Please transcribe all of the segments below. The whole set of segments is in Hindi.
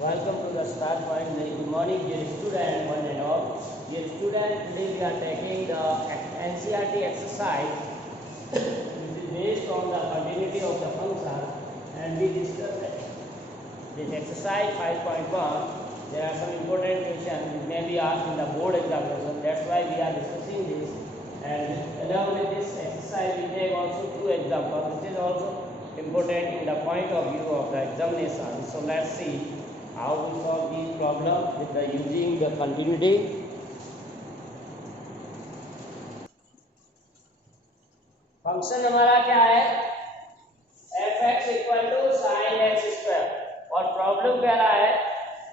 Welcome to the start point. Very good morning, dear student, one and all. Dear student, today we are taking the NCERT exercise, which is based on the continuity of the function, and we discussed this exercise 5.1. There are some important questions which may be asked in the board examination. That's why we are discussing this. And along with this exercise, we take also two examples, which is also important in the point of view of the examination. So let's see how we solve these problems with the using the continuity. Function हमारा क्या है? f(x) = sin x²। और प्रॉब्लम कह रहा है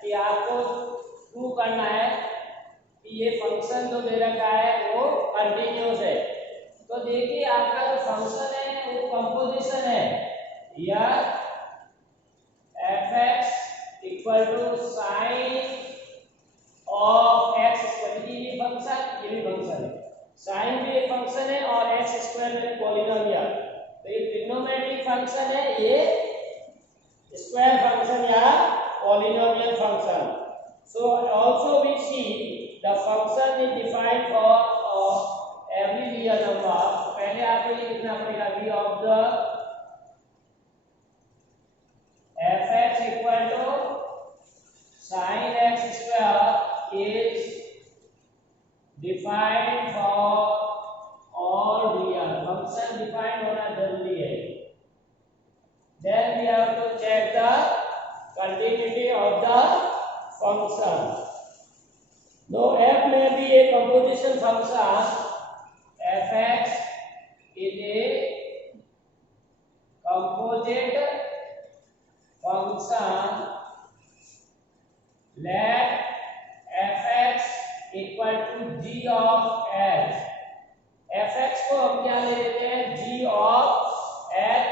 कि आपको प्रूव करना है कि ये फंक्शन जो दे रखा है वो कंटिन्यूअस है। तो देखिए आपका जो फंक्शन है वो कंपोजिशन है, या f(x) = sin of x²। ये फंक्शन, ये भी फंक्शन है, साइन भी एक फंक्शन है और x² में पॉलिनोमियल। तो ये ट्रिग्नोमेट्रिक फंक्शन है, ये स्क्वायर फंक्शन या polynomial function. So also we see the function is defined for every real number. पहले आपको ये लिखना पड़ेगा v of the f(x) = sin x² is defined for all real. Function defined होना जरूरी है। Then we have to check the continuity of the function. No f may be a composition function, f(x) is a composite function, let f(x) = g of h। f(x) को हम क्या ले लेते हैं? g of h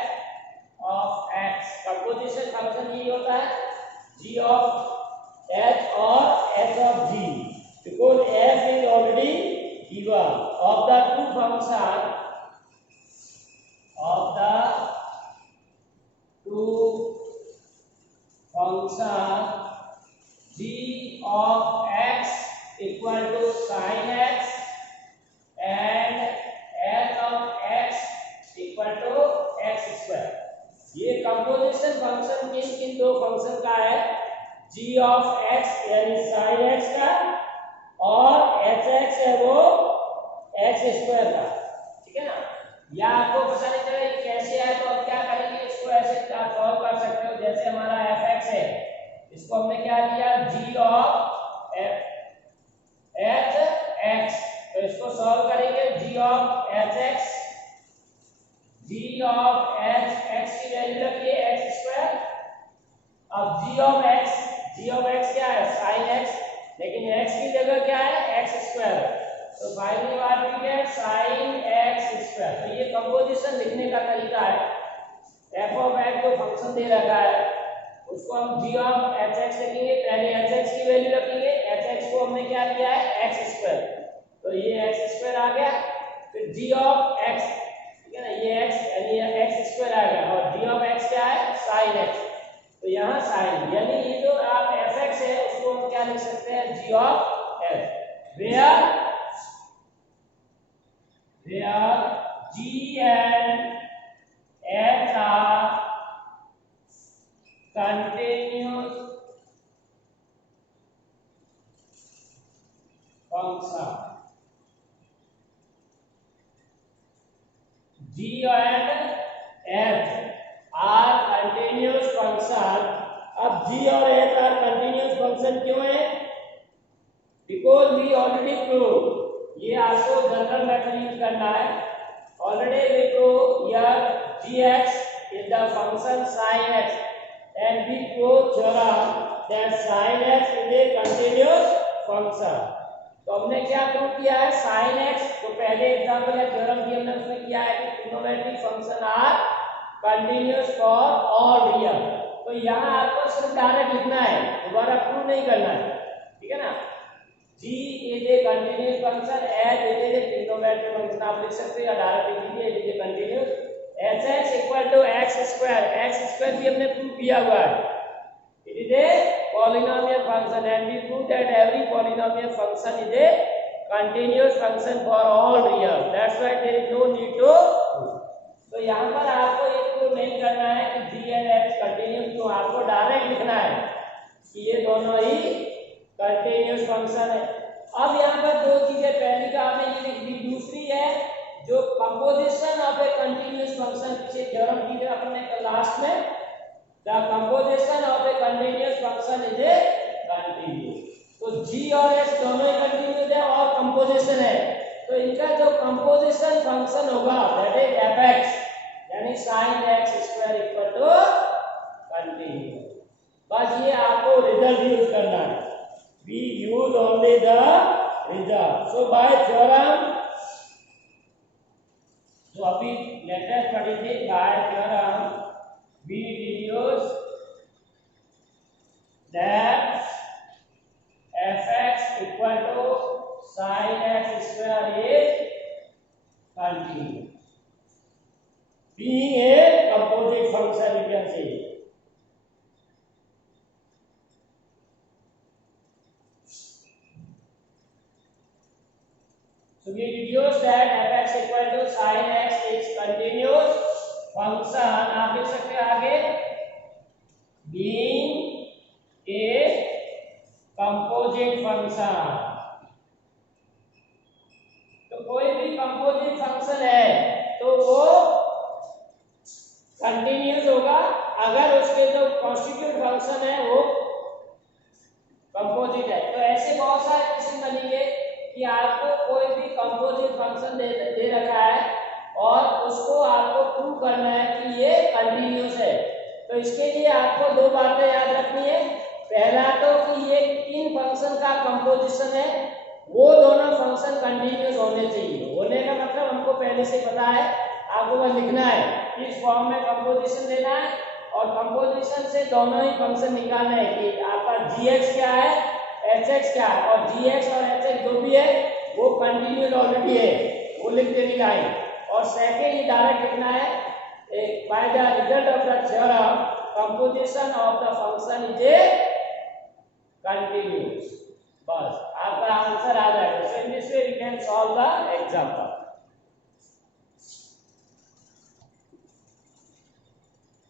of x। Composition function ये होता है g of h और h of g, because f is already given। of the two function, g of x = sin x and h of x = x²। ये कंपोजिशन फंक्शन किन दो फंक्शन का है? g of x यानी sin x का, और hx है वो x² का। ठीक है ना? या आपको पता नहीं चला ये कैसे है, तो अब क्या करेंगे, इसको ऐसे आप सॉल्व कर सकते हो। जैसे हमारा fx है, इसको हमने क्या लिया? g of hx। तो इसको सॉल्व करेंगे, g of hx की वैल्यू रखिए x²। अब g of x क्या है? sin x, लेकिन x की जगह क्या है? x²। तो finally what we get? sin x²। तो ये कंपोजिशन लिखने का तरीका है। f of x जो फंक्शन दे रखा है उसको हम g of hx लिखेंगे। पहले hx की वैल्यू रखेंगे, hx को हमने क्या किया है? x²। तो ये x² आ गया, फिर g of x, ठीक है ना, ये x यानी ये x² आ गया, और g of x क्या है? sin x। तो यहाँ sin, यानी ये जो आप fx है उसको हम क्या लिख सकते हैं? g of x, where g and h are continuous function। g and h are continuous function। अब g और h are continuous function क्यों है? because we already proved, ये आपको जनरल मेथड यूज करना है। already we proved here gx is the function sin x, and we proved theorem that sin x is a continuous function। तो हमने क्या प्रूव किया है? sin x। तो पहले एग्जांपल या थ्योरम भी हमने उसमें किया है कि trigonometric function are continuous for all real. तो यहाँ आपको सिर्फ डायरेक्ट लिखना है, दोबारा प्रूव नहीं करना है। ठीक है ना? g is a continuous function, h is a trigonometric function। आप लिख सकते हैं, डायरेक्ट लिख लीजिए, it is a continuous। hx = x²। x² भी हमने प्रूव किया हुआ है, it is A polynomial function and we prove that every polynomial function is a continuous function for all real. That's why there is no need to prove. तो यहाँ पर आपको ये प्रूव नहीं करना है कि g and x कंटिन्यूस, तो आपको डायरेक्ट लिखना है कि ये दोनों ही कंटिन्यूस फंक्शन है। अब यहाँ पर दो चीजें, पहली का आपने ये लिख दी, दूसरी है जो composition of a continuous function, पीछे थ्योरम की थी अपने लास्ट में, the composition of a continuous function is a continuous. तो g और x दोनों ही कंटिन्यूस है और कंपोजिशन है, तो इनका जो कंपोजिशन फंक्शन होगा दैट इज fx, यानी sin x square equal to continuous. बस ये आपको रिजल्ट यूज करना है, we use only the result. So by theorem, जो अभी लेटेस्ट पढ़ी थी, by theorem we deduce that fx equal to sin x square is continuous, being a composite function, you can say. So we deduce that fx equal to sin x is continuous function. आप देख सकते हैं आगे, being a composite function. तो कोई भी कंपोजिट फंक्शन है तो वो कंटिन्यूस होगा अगर उसके जो कॉन्स्टिट्यूट फंक्शन है वो कंपोजिट है। तो ऐसे बहुत सारे क्वेश्चन बनेंगे कि आपको कोई भी कंपोजिट फंक्शन दे रखा है और उसको आपको प्रूव करना है कि ये कंटिन्यूस है। तो इसके लिए आपको दो बातें याद रखनी है। पहला तो कि ये किन फंक्शन का कंपोजिशन है, वो दोनों फंक्शन कंटिन्यूस होने चाहिए। होने का मतलब हमको पहले से पता है, आपको बस लिखना है, इस फॉर्म में कंपोजिशन लेना है और कंपोजिशन से दोनों ही फंक्शन निकालना है कि आपका gx क्या है, hx क्या है, और gx और hx जो भी है वो कंटिन्यूस ऑलरेडी है, वो लिख देनी लाइन। और सेकेंड ही डायरेक्ट लिखना है, by the result of the theorem composition of the function is a continuous. बस आपका आंसर आ जाएगा। So in this way we can solve the example.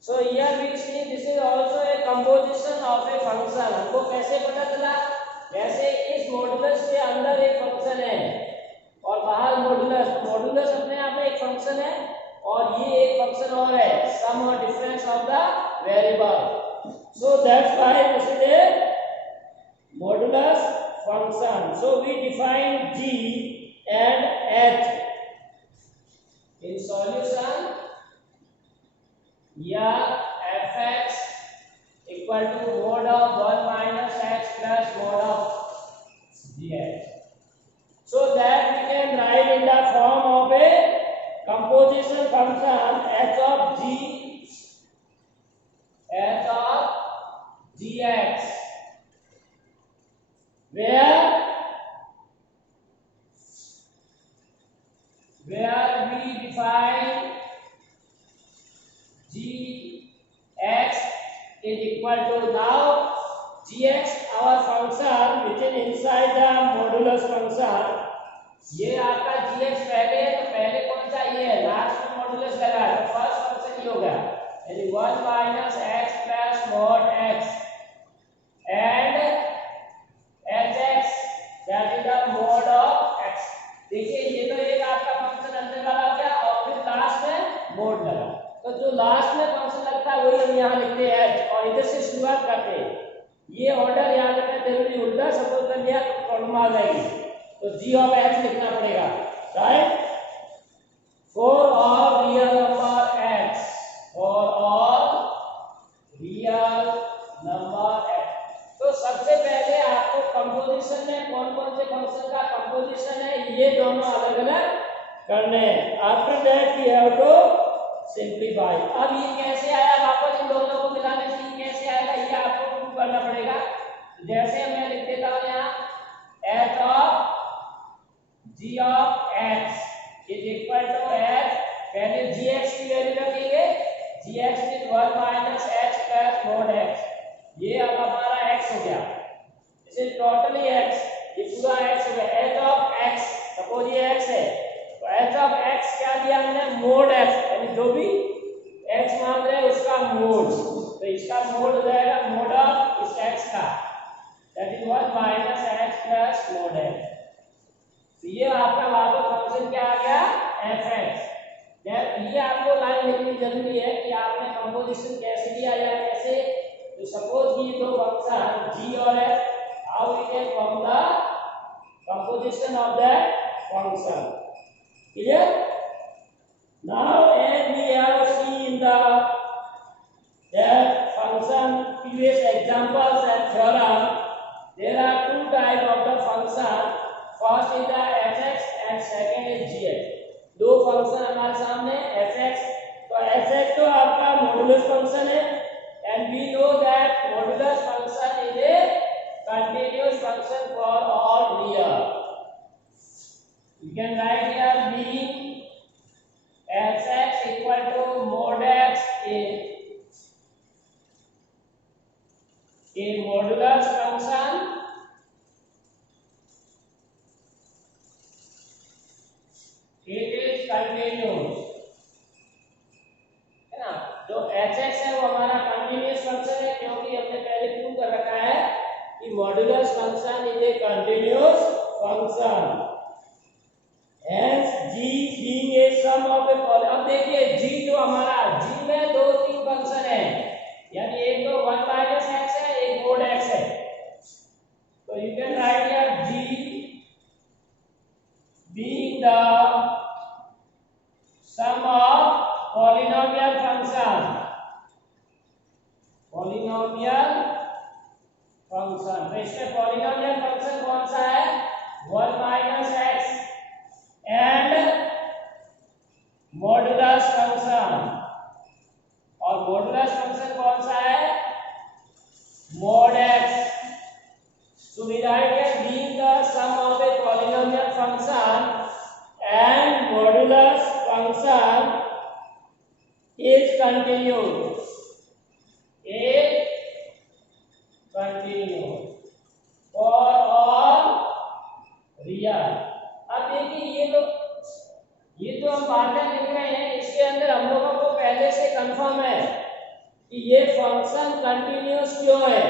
So here we see this is also a composition of a function। हमको कैसे पता चला, जैसे इस मॉडुलस के अंदर एक फंक्शन है और बाहर मॉडुलस, मॉडुलस अपने आप में एक फंक्शन है और ये एक फंक्शन और है, सम और difference of the variable. So that's why this is a modulus function. So we define g and h in solution, या fx equal to mod of 1 minus x plus mod of gx, so that we can write in the form of a composition function h of gx, where we define gx is equal to, now gx our function which is inside the modulus function, ये आपका gx पहले है, तो पहले कौन सा ये है, लास्ट में मॉडुलस लगा है, तो फर्स्ट फंक्शन ये होगा, यानी 1 minus x plus mod x and hx that is the mod of x। देखिए ये तो एक आपका फंक्शन अंदर वाला हो गया और फिर लास्ट में मोड लगा, तो जो लास्ट में फंक्शन लगता है वही हम यहाँ लिखते हैं h और इधर से शुरुआत करते हैं। ये ऑर्डर याद रखना जरूरी, उल्टा सपोज कर लिया तो प्रॉब्लम आ जाएगी, तो g ऑफ h लिखना पड़ेगा, right. For all real number x, for all real number x। तो सबसे पहले आपको कंपोजिशन में कौन कौन से फंक्शन का कंपोजिशन है ये दोनों अलग अलग करने हैं। After that we have to simplify. अब ये कैसे आया, वापस इन दोनों को मिलाने से ये कैसे आएगा, ये आपको प्रूव करना पड़ेगा। जैसे मैं लिख देता हूं यहाँ h of g of x is equal to h, पहले gx की वैल्यू रखेंगे, gx इज 1 minus h plus mod x, ये अब हमारा x हो पूरा x हो गया h ऑफ x, सपोज ये x है तो h ऑफ x क्या दिया हमने, मोड x, यानी जो भी x मान रहे हैं उसका मोड, तो इसका मोड हो जाएगा मोड ऑफ इस x का, that is 1 minus h plus mode x। तो ये आपका वहां पर फंक्शन क्या आ गया, fx। ये आपको लाइन लिखनी जरूरी है कि आपने कंपोजिशन कैसे दिया या कैसे, तो सपोज ये दो फंक्शन g और f, how we can form the composition of that function, clear? Now as we have seen the that function previous examples and theorem, there are two type of the function, first is the fx and second is gx। दो फंक्शन हमारे सामने fx, तो fx तो आपका मॉडुलस फंक्शन है and we know that modulus function is a continuous function for all real। You can write here being fx equal to mod x is a modulus function it is continuous, है ना। जो hx है वो हमारा कंटिन्यूअस फंक्शन है, क्योंकि हमने पहले प्रूव कर रखा है कि modulus function is a continuous function, hence g being a sum of a poly। अब देखिए g जो हमारा g में दो तीन फंक्शन है, यानी एक तो 1 माइनस x है, एक मोड x है, तो you can write here g being the sum of polynomial function, polynomial function। तो इसमें polynomial function कौन सा है, 1 minus x and modulus function, और मॉडुलस फंक्शन कौन सा है, mod x। So we write here being the sum of a polynomial function and modulus function is continuous, is continuous for all real। अब देखिए ये जो हम बातें लिख रहे हैं इसके अंदर हम लोगों को पहले से कंफर्म है कि ये फंक्शन कंटिन्यूअस क्यों है,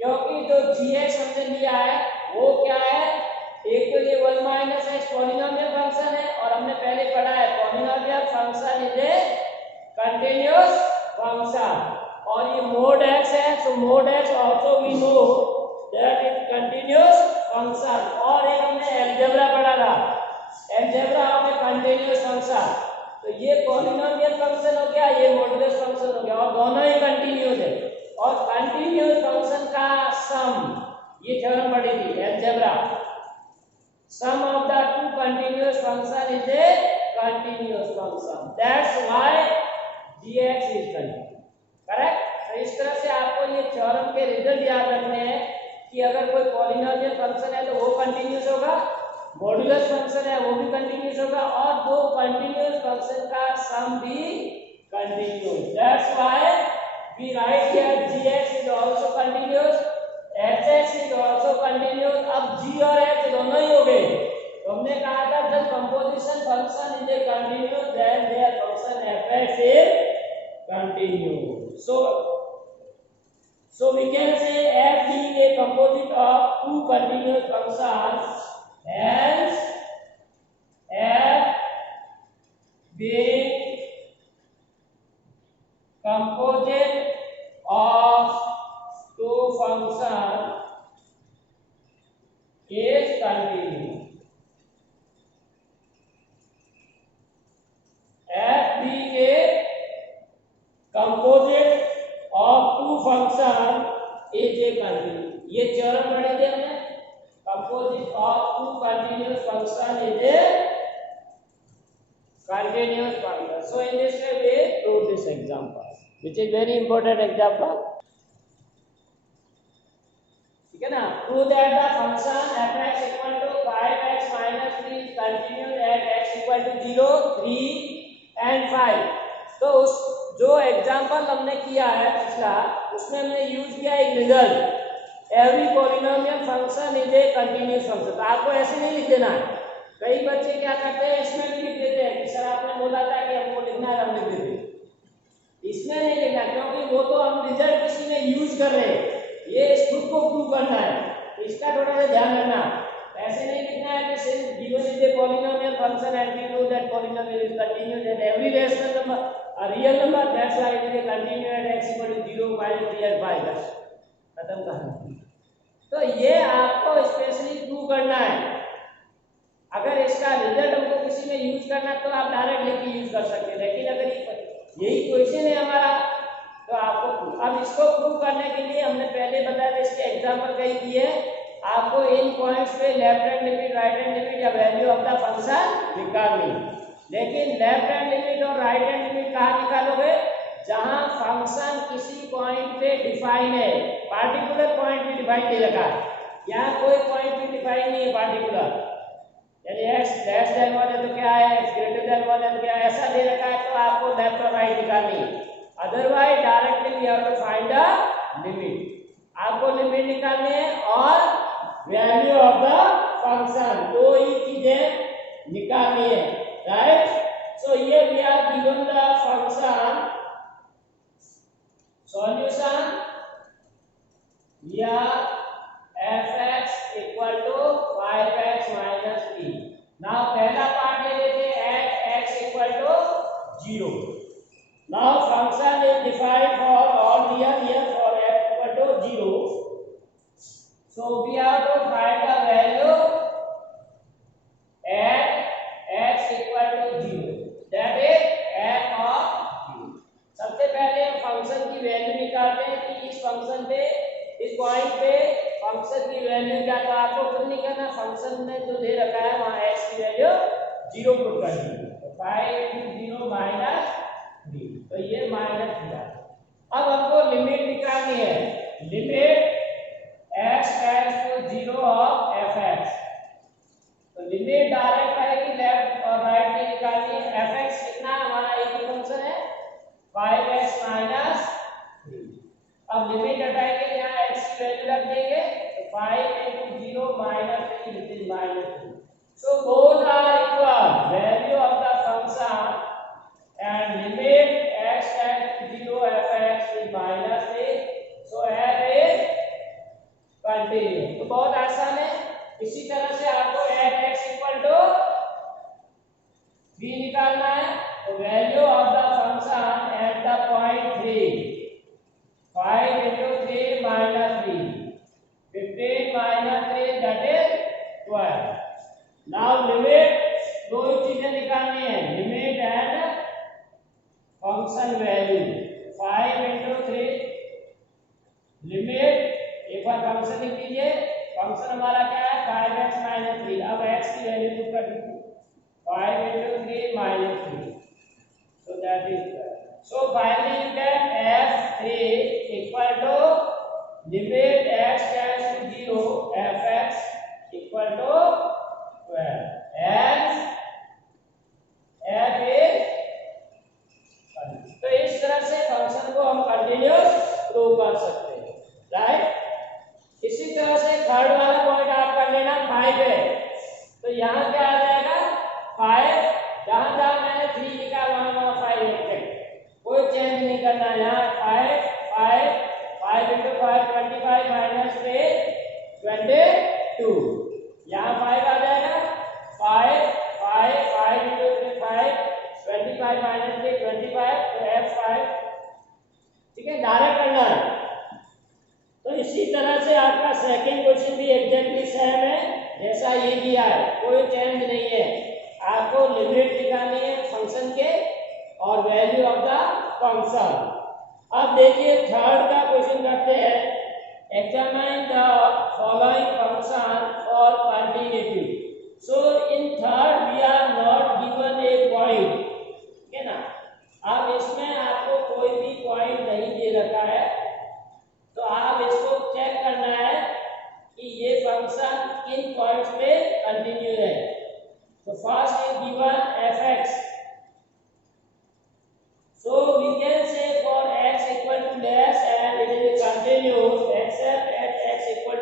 क्योंकि जो gx हमने लिया है वो क्या है, एक तो ये 1 माइनस x पॉलिनोमियल फंक्शन है, और हमने पहले पढ़ा है polynomial function is a continuous function, और ये मोड x है, तो mode x also we know that is continuous function. और एक हमने अलजेब्रा पढ़ा था, algebra of a continuous function, तो ये पॉलिनोमियल फंक्शन हो गया, ये मॉडुलस फंक्शन हो गया, और दोनों ही कंटिन्यूअस है, और कंटिन्यूअस फंक्शन का सम, ये थ्योरम पढ़ी थी algebra, sum of the two continuous function is a continuous function, that's why gx is continuous, correct। तो इस तरह से आपको ये थ्योरम के रिजल्ट याद रखने हैं कि अगर कोई पॉलिनोमियल फंक्शन है तो वो कंटिन्यूअस होगा, मॉडुलस फंक्शन है वो भी कंटिन्यूअस होगा, और दो कंटिन्यूअस फंक्शन का सम भी continuous, that's why we write here gx is also continuous, hx is also continuous। अब g और h दोनों ही हो गए, तो हमने कहा था जब composition function is a continuous then there function fx is continuous। So we can say f being a composite of two continuous functions, hence f being composite of two functions is continuous। f being a composite of two functions is a continuous। ये थ्योरम पढ़े थे हमने, composite of two continuous function is a continuous function। So in this way we prove this example, which is very important example, ठीक है ना। prove that the function fx equal to 5x minus 3 is continuous at x equal to 0, 3 and 5। तो उस जो एग्जांपल हमने किया है पिछला, उसमें हमने यूज किया एक result every polynomial function is a continuous function. तो आपको ऐसे नहीं लिख देना है। कई बच्चे क्या करते हैं, इसमें भी लिख देते हैं कि सर आपने बोला था कि हमको लिखना है, हम लिख देते हैं। इसमें नहीं लिखना, क्योंकि वो तो हम रिजल्ट किसी में यूज कर रहे हैं, ये खुद को प्रूव करना है, तो इसका थोड़ा सा ध्यान रखना। ऐसे नहीं लिखना है कि सिर्फ given is a polynomial function and we know that polynomial is continuous at every rational number uh real number, that's why it is a continue at x = 0 -3 और 5। बस खत्म कहानी। तो ये आपको स्पेशली प्रूव करना है। अगर इसका रिजल्ट हमको किसी में यूज करना है तो आप डायरेक्ट लेके यूज कर सकते हैं, लेकिन अगर यही क्वेश्चन है हमारा तो आपको अब इसको प्रूव करने के लिए हमने पहले बताया था, इसके एग्जांपल कई दिए। आपको इन पॉइंट्स पे left hand limit, right hand limit या वैल्यू ऑफ द फंक्शन निकालनी, लेकिन लेफ्ट हैंड लिमिट और राइट हैंड लिमिट कहाँ निकालोगे, जहां फंक्शन किसी पॉइंट पे डिफाइन है, पार्टिकुलर पॉइंट पे डिफाइन नहीं रखा है। यहाँ कोई पॉइंट पे डिफाइन नहीं है पार्टिकुलर, यानी x लेस देन 1 है तो क्या है, x ग्रेटर देन 1 है तो क्या है, ऐसा दे रखा है, तो आपको लेफ्ट और राइट निकालनी है। Otherwise directly we have to find the limit. आपको लिमिट निकालनी है और वैल्यू ऑफ द फंक्शन, दो ही चीजें निकालनी है, राइट। सो ये we are given the function solution या fx = 5x - 3। नाउ पहला पार्ट ले लेते हैं at x = 0। Now function is defined for all real here for x = 0। So we have to find the value at x = 0, that is f of 0। सबसे पहले हम फंक्शन की वैल्यू निकालते हैं कि इस फंक्शन पे, इस पॉइंट पे फंक्शन की वैल्यू क्या। तो आपको कुछ नहीं करना, फंक्शन में जो दे रखा है वहां x की वैल्यू 0 पुट कर दी, तो 5 × 0 - 3, तो ये माइनस दिया। अब हमको लिमिट निकालनी है, लिमिट x → 0 ऑफ fx। तो लिमिट डायरेक्ट आएगी, लेफ्ट और राइट की निकालनी है। fx कितना हमारा एक ही फंक्शन है 5x - 3। अब लिमिट हटाएंगे, यहाँ x की वैल्यू रख देंगे, तो 5 × 0 - 3 which is -2। So both are equal, value of the function and limit x → 0 fx is -3, so f is continue. तो बहुत आसान है। इसी तरह से आपको at x = 3 निकालना है, तो value of the function at the point 3, 5 × 3 - 3, 15 - 3 that is 12। Now limit, दो ही चीजें निकालनी है, limit and function value. 5 × 3 limit, एक बार फंक्शन लिख दीजिए, फंक्शन हमारा क्या है 5x - 3। अब x की वैल्यू पुट कर दीजिए, 5 × 3 - 3, so that is 12। So finally you get f3 = limit x → 0 fx = 12 and f is continuous. तो इस तरह से फंक्शन को हम कंटिन्यूअस प्रूव कर सकते हैं, राइट। इसी तरह से थर्ड वाला पॉइंट आप कर लेना 5 है, तो यहाँ क्या आ जाएगा 5, जहां जहां मैंने 3 लिखा वहां 5 लिखेंगे, कोई चेंज नहीं करना। यहाँ 5 5 5 × 5 25 - 3 22, यहाँ 5 आ जाएगा, 5 5 5 × 3 5 25 - 3 25, तो f5, ठीक है, डायरेक्ट करना है। तो इसी तरह से आपका सेकंड क्वेश्चन भी एग्जैक्टली सेम है जैसा ये दिया है, कोई चेंज नहीं है। आपको लिमिट निकालनी है फंक्शन के और वैल्यू ऑफ द फंक्शन। अब देखिए थर्ड का क्वेश्चन करते हैं, examine the following function for continuity. So in third we are not given a point, ठीक है ना। अब इसमें आपको कोई भी पॉइंट नहीं दे रखा है, तो आप इसको चेक करना है कि ये फंक्शन किन पॉइंट्स पे कंटिन्यू है। तो first is given fx, so we can say for x = less and it is continuous except at x =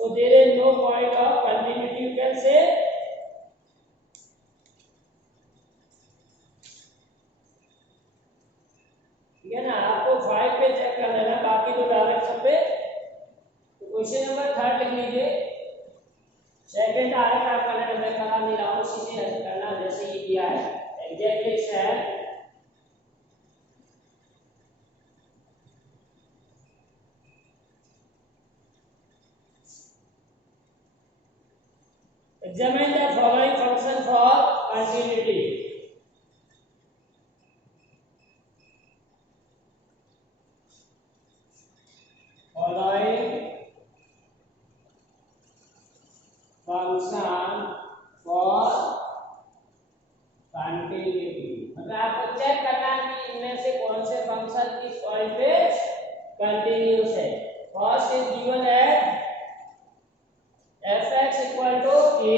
So there is no point of continuity, you can say. ठीक है ना, आपको 5 पे चेक कर लेना, बाकी तो डायरेक्ट सब पे। तो क्वेश्चन नंबर 3 लिख लीजिए। सेकंड डायरेक्ट आप कर लेना, मैं करा नहीं रहा हूँ, सीधे करना जैसे ये किया है exactly same. Examine the following function for continuity. Following function for continuity, मतलब आपको चेक करना है कि इनमें से कौन से फंक्शन किस पॉइंट पे कंटिन्यूस है। First is given at fx equal to a,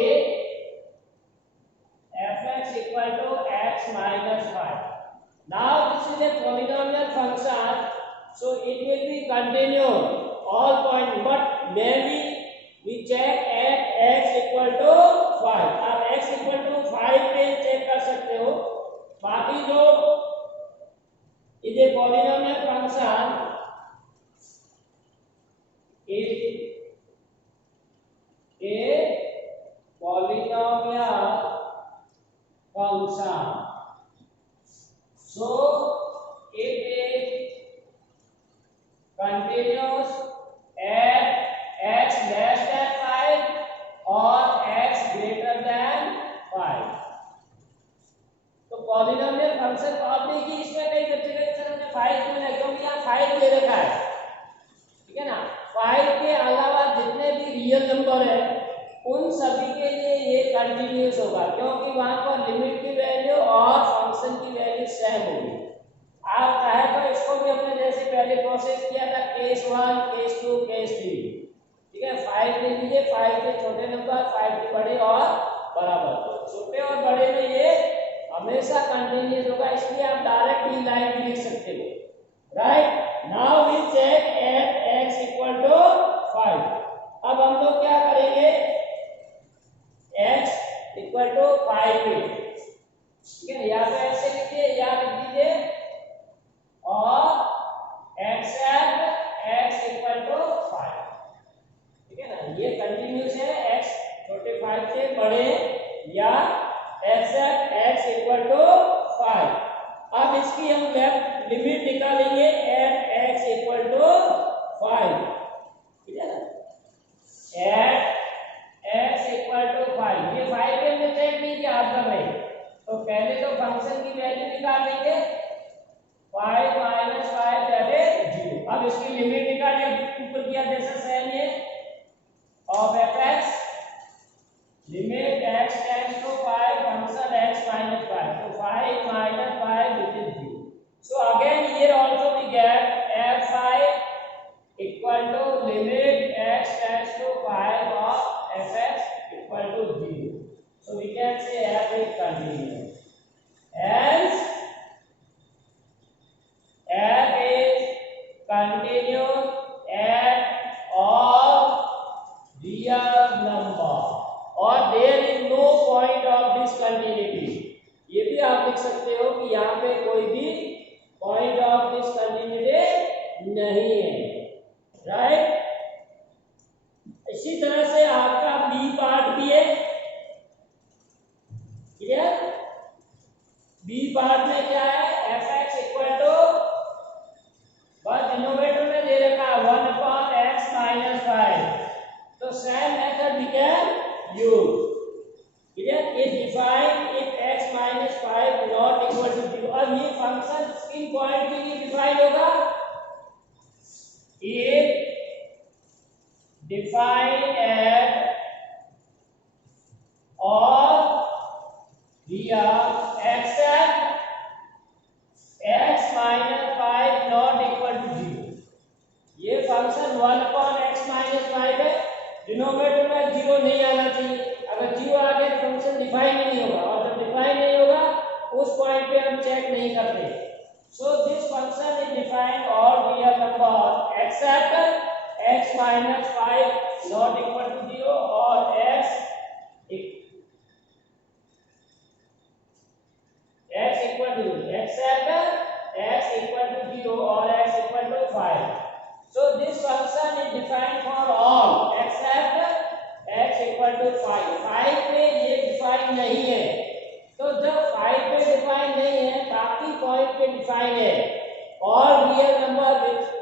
fx equal to x minus 5. Now this is a polynomial function, so it will be continuous all point, but maybe we check at x equal to 5. आप x equal to 5 पे चेक कर सकते हो। बाकी जो is a polynomial function is a polynomial function, so it is continuous at x less than 5 or x greater than 5। तो पॉलिनोमियल फंक्शन को आप देखिए, इसमें कई बच्चे का सर हमने 5 क्यों लिया, क्योंकि यहाँ 5 दे रखा है, ठीक है ना। 5 के अलावा जितने भी रियल नंबर है उन सभी के लिए ये कंटिन्यूस होगा, क्योंकि वहां पर लिमिट की वैल्यू और फंक्शन की वैल्यू सेम होगी। आप चाहे तो इसको भी हमने जैसे पहले प्रोसेस किया था, केस 1, केस 2, केस 3, ठीक है। 5 ले लीजिए, 5 के छोटे नंबर, 5 के बड़े और बराबर, तो छोटे और बड़े में ये हमेशा कंटिन्यूस होगा, इसलिए आप डायरेक्ट भी लाइन भी लिख सकते हो, right. Now we check at x equal to 5। अब हम लोग क्या करेंगे, x इक्वल टू 5 पे, ठीक है, या तो ऐसे लिखिए या लिख दीजिए, और एक्सेप्ट x इक्वल टू 5, ठीक है ना। ये कंटिन्यूस है, x छोटे 5 से बड़े, या एक्सेप्ट x इक्वल टू 5। अब इसकी हम लेफ्ट लिमिट निकालेंगे एट x इक्वल टू 5, ठीक है ना। एट x इक्वल टू 5, ये 5 पे हमने चेक नहीं किया, आप कर रहे, तो पहले तो फंक्शन की वैल्यू निकाल लेंगे, 5 माइनस 5 दैट इज 0। अब इसकी लिमिट निकालिए, ऊपर किया जैसा सेम ये, of fx limit x tends to 5 function x minus 5, so 5 minus 5 which is 0। So again here also we get f5 equal to limit x tends to 5 of fx equal to 0, so we can say f is continuous, hence f is continuous at all real number और there is no point of discontinuity। ये भी आप लिख सकते हो कि यहाँ पे कोई भी पॉइंट ऑफ डिसकंटिन्यूटी नहीं है, राइट। इसी तरह से आपका बी पार्ट भी है, क्लियर। बी पार्ट में क्या है, fx इक्वल टू, बस डिनोमिनेटर में दे रखा है 1/x minus 5, तो same method we can use, clear. ये define if x minus 5 not equal to 0। अब ये फंक्शन किन पॉइंट के लिए डिफाइन होगा, if defined at all real except x minus 5 not equal to 0। ये फंक्शन 1/x minus 5 है, डिनोमिनेटर में 0 नहीं आना चाहिए, अगर 0 आ गया तो फंक्शन डिफाइन ही नहीं होगा, और जब डिफाइन नहीं होगा उस पॉइंट पे हम चेक नहीं करते। So this function is defined all real number except x minus 5 not equal to 0 or x equal to 0, except x equal to 0 or x equal to 5. So this function is defined for all except x equal to 5. 5 पे ये डिफाइन नहीं है, तो जब 5 पे डिफाइन नहीं है बाकी पॉइंट पे डिफाइन है। All real number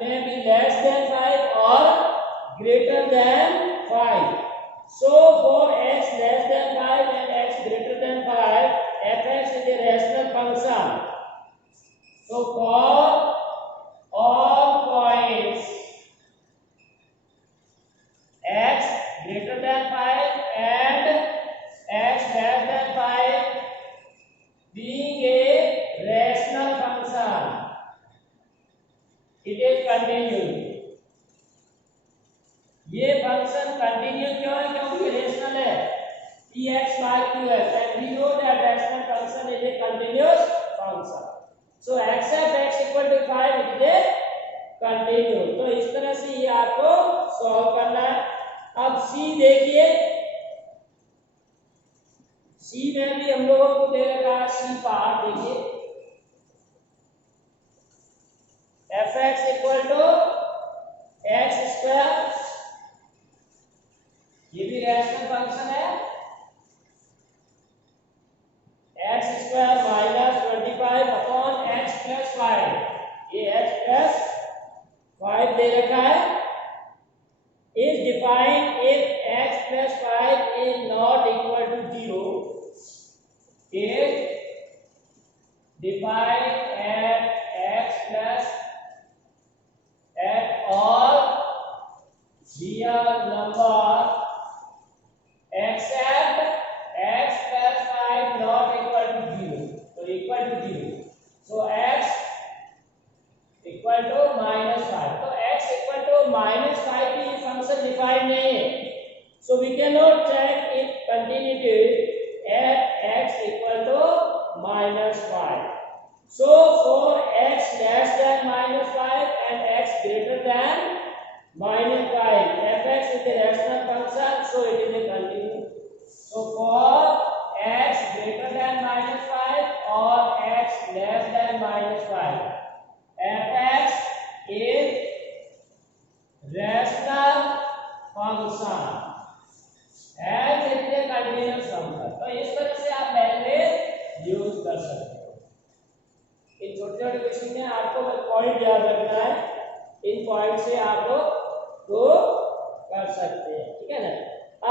may be less than 5 or greater than 5. So for x less than 5 and x greater than 5, fx is a rational function. So for all points x greater than 5 and x less than 5 being a rational function, it is continuous. ये फंक्शन कंटिन्यूअस क्यों है? क्योंकि रेशनल है, px by qx, and we know that rational function is a continuous function. So except x equal to 5 it is a continuous. तो इस तरह से ये आपको सॉल्व करना है। अब c देखिए, c में भी हम लोगों को दे रखा है c पार्ट। देखिए fx equal to x square, ये भी रैशनल फंक्शन है, x square minus 25 upon x plus 5, ये एक्स प्लस 5 दे रखा है, is defined if x plus 5 is not equal to 0, is defined at x plus at all real number except x plus 5 not equal to 0, so equal to 0, so x equal to minus 5, तो x equal to minus 5 की फंक्शन डिफाइन नहीं है, so we cannot check its continuity at x equal to minus 5. So for x less than minus 5 and x greater than minus 5, fx is a rational function, so it is a continuous. So for x greater than minus 5 or x less than minus 5, fx is rational function as it is a continuous function. तो इस तरह से आप लैंग्वेज यूज कर सकते हो। इन छोटे छोटे क्वेश्चन में आपको बस पॉइंट याद रखना है, इन पॉइंट से आप लोग तो कर सकते हैं, ठीक है ना।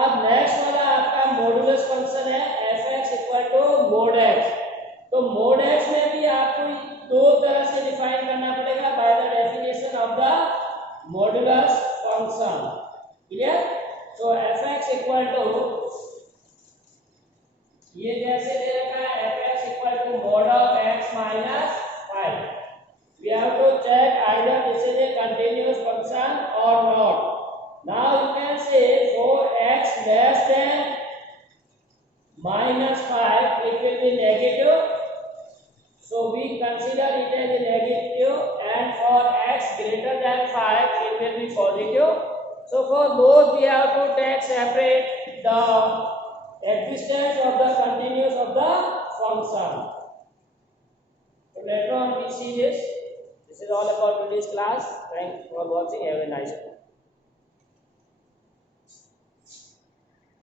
अब नेक्स्ट वाला आपका मॉडुलस फंक्शन है fx equal to mod x। तो mod x में भी आपको दो तरह से डिफाइन करना पड़ेगा by the definition of the modulus function, clear. So fx equal to, ये जैसे दे रखा है fx equal to mod of x minus 5, we have to check either this is a continuous function or not. Now you can say for x less than minus 5 it will be negative, so we consider it as a negative, and for x greater than 5 it will be positive. So for both we have to take separate the existence of the continuous of the function. So later on we see this. This is all about today's class. Thanks for watching. Have a nice day.